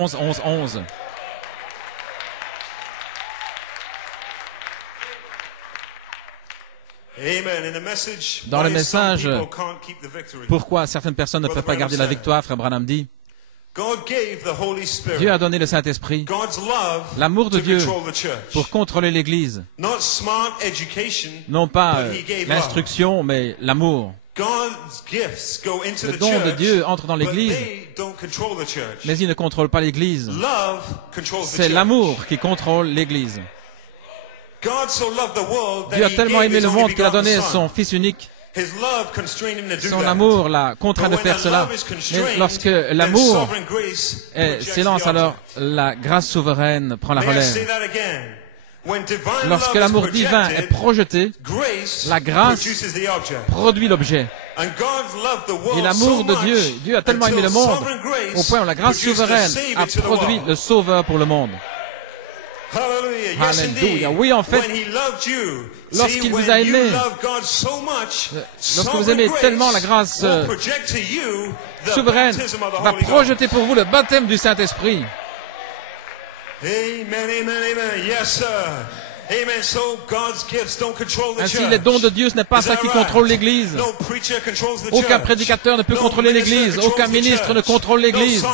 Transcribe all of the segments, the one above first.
11, 11, 11. Dans le message, pourquoi certaines personnes ne peuvent pas garder la victoire, Frère Branham dit, Dieu a donné le Saint-Esprit, l'amour de Dieu pour contrôler l'Église. Non pas l'instruction, mais l'amour. Le don de Dieu entre dans l'Église, mais il ne contrôle pas l'Église. C'est l'amour qui contrôle l'Église. Dieu a tellement aimé le monde qu'il a donné son Fils unique. Son amour l'a contraint de faire cela. Mais lorsque l'amour s'élance, alors la grâce souveraine prend la relève. Lorsque l'amour divin est projeté, la grâce produit l'objet. Et l'amour de Dieu, Dieu a tellement aimé le monde, au point où la grâce souveraine a produit le Sauveur pour le monde. Alléluia. Oui, en fait, lorsqu'il vous a aimé, lorsque vous aimez tellement, la grâce souveraine va projeter pour vous le baptême du Saint-Esprit. Ainsi, les dons de Dieu, ce n'est pas ça qui contrôle l'Église. Aucun prédicateur ne peut contrôler l'Église. Aucun ministre ne contrôle l'Église.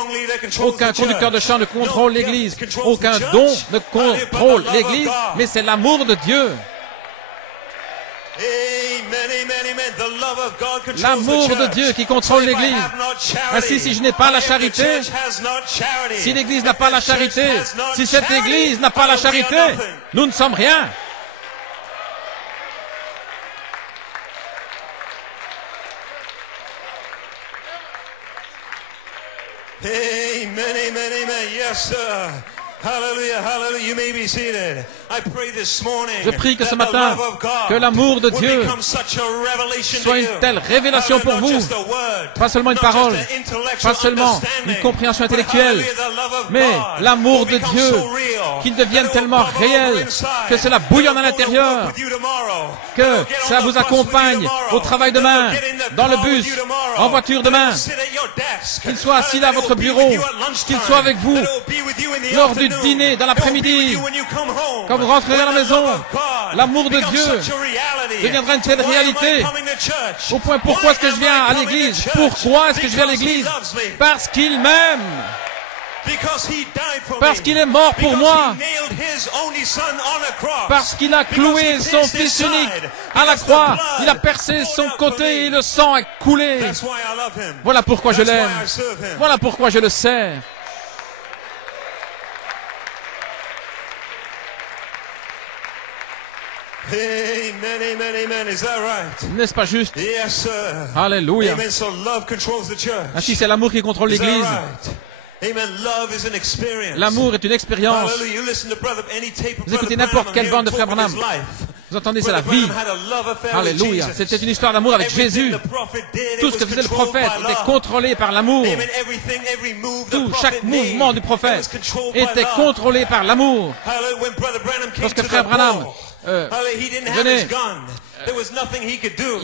Aucun conducteur de chant ne contrôle l'Église. Aucun don ne contrôle l'Église. Mais c'est l'amour de Dieu. L'amour de Dieu qui contrôle l'Église. Ainsi, si je n'ai pas la charité, si l'Église n'a pas la charité, si cette Église n'a pas la charité, nous ne sommes rien. Amen, amen, amen. Yes, sir. Hallelujah, hallelujah. You may be seated. I pray this morning. Je prie que ce matin, que l'amour de Dieu soit une telle révélation pour vous. Pas seulement une parole, pas seulement une compréhension intellectuelle, mais l'amour de Dieu qu'il devienne tellement réel que cela bouillonne à l'intérieur, que ça vous accompagne au travail demain, dans le bus, en voiture demain, qu'il soit assis à votre bureau, qu'il soit avec vous lors du dîner dans l'après-midi, quand vous rentrerez à la maison, l'amour de Dieu deviendra une telle réalité. Au point, pourquoi est-ce que je viens à l'église? Pourquoi est-ce que je viens à l'église? Parce qu'il m'aime. Parce qu'il est mort pour moi. Parce qu'il a cloué son Fils unique à la croix. Il a percé son côté et le sang a coulé. Voilà pourquoi je l'aime. Voilà pourquoi je le sers. Amen, amen, amen. Is that right? N'est-ce pas juste? Yes, sir. Alléluia. Amen. So love controls the church. Ainsi, c'est l'amour qui contrôle Is that l'Église. right? Amen. Love is an experience. L'amour est une expérience. Hallelujah. You listen to brother, any tape of Vous écoutez Brother n'importe Branham, quelle hear bande de him Frère talk about Branham. his life. Vous entendez, c'est la Brother vie. Branham had a love affair with Alléluia. Jesus. C'était une histoire d'amour avec Everything Jésus. the prophet did, it Tout ce was que faisait le controlled prophète by était love. contrôlé par l'amour. Amen. Everything, every move the Tout, prophet chaque mouvement made, du it prophète was controlled by était love. contrôlé par l'amour. Hallelujah. When Brother Branham came Lorsque to the Frère Branham wall, hallelujah, he didn't have venait, his gun. There was nothing he could do.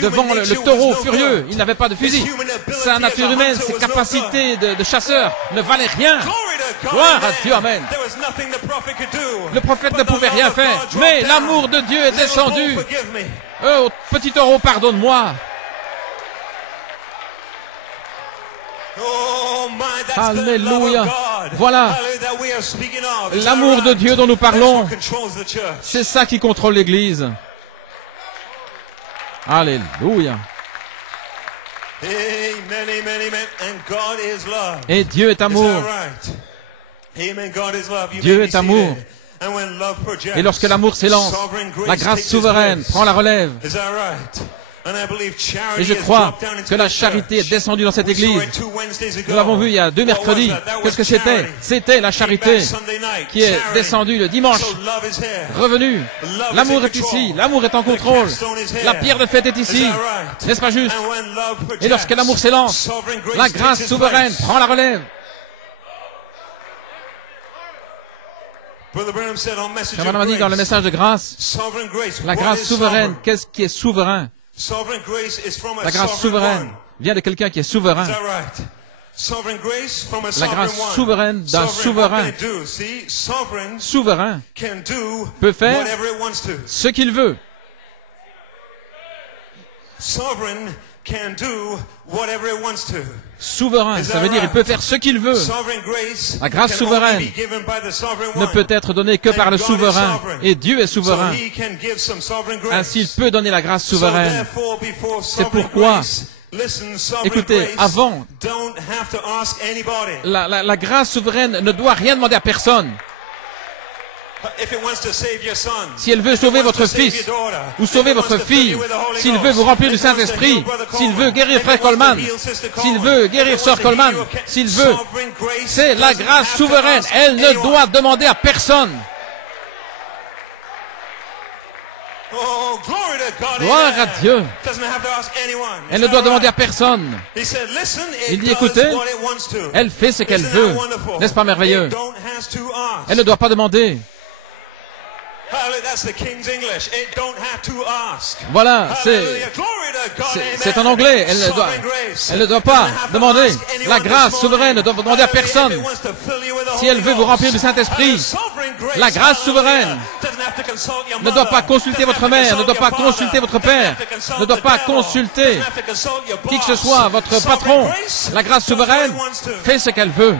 Devant le taureau furieux, il n'avait pas de fusil. Sa nature humaine, ses capacités de chasseur ne valaient rien. Gloire à Dieu, amen. Le prophète ne pouvait rien faire, mais l'amour de Dieu est descendu. Oh, petit taureau, pardonne-moi. Alléluia. Voilà l'amour de Dieu dont nous parlons. C'est ça qui contrôle l'Église. Alléluia. Et Dieu est amour. Dieu est amour. Et lorsque l'amour s'élance, la grâce souveraine prend la relève. Et je crois que la charité est descendue dans cette église. Nous l'avons vu il y a 2 mercredis. Qu'est-ce que c'était? C'était la charité qui est descendue le dimanche. Revenue. L'amour est ici. L'amour est en contrôle. La pierre de fête est ici. N'est-ce pas juste? Et lorsque l'amour s'élance, la grâce souveraine prend la relève. Frère Branham a dit dans le message de grâce, la grâce souveraine, qu'est-ce qui est souverain? La grâce souveraine vient de quelqu'un qui est souverain. La grâce souveraine d'un souverain. Souverain peut faire ce qu'il veut. Souverain, ça veut dire il peut faire ce qu'il veut. La grâce souveraine ne peut être donnée que par le souverain. Et Dieu est souverain. Ainsi, il peut donner la grâce souveraine. C'est pourquoi, écoutez, avant, la grâce souveraine ne doit rien demander à personne. Si elle veut sauver votre fils ou sauver votre fille, s'il veut vous remplir du Saint-Esprit, s'il veut guérir frère Coleman, s'il veut guérir sœur Coleman, s'il veut, c'est la grâce souveraine. Elle ne doit demander à personne. Gloire à Dieu. Elle ne doit demander à personne. Il dit, écoutez, elle fait ce qu'elle veut. N'est-ce pas merveilleux? Elle ne doit pas demander. Voilà, c'est en anglais. Elle ne doit pas demander. La grâce souveraine ne doit demander à personne. Si elle veut vous remplir du Saint-Esprit, la grâce souveraine ne doit pas consulter votre mère, ne doit pas consulter votre père, ne doit pas consulter qui que ce soit, votre patron. La grâce souveraine fait ce qu'elle veut.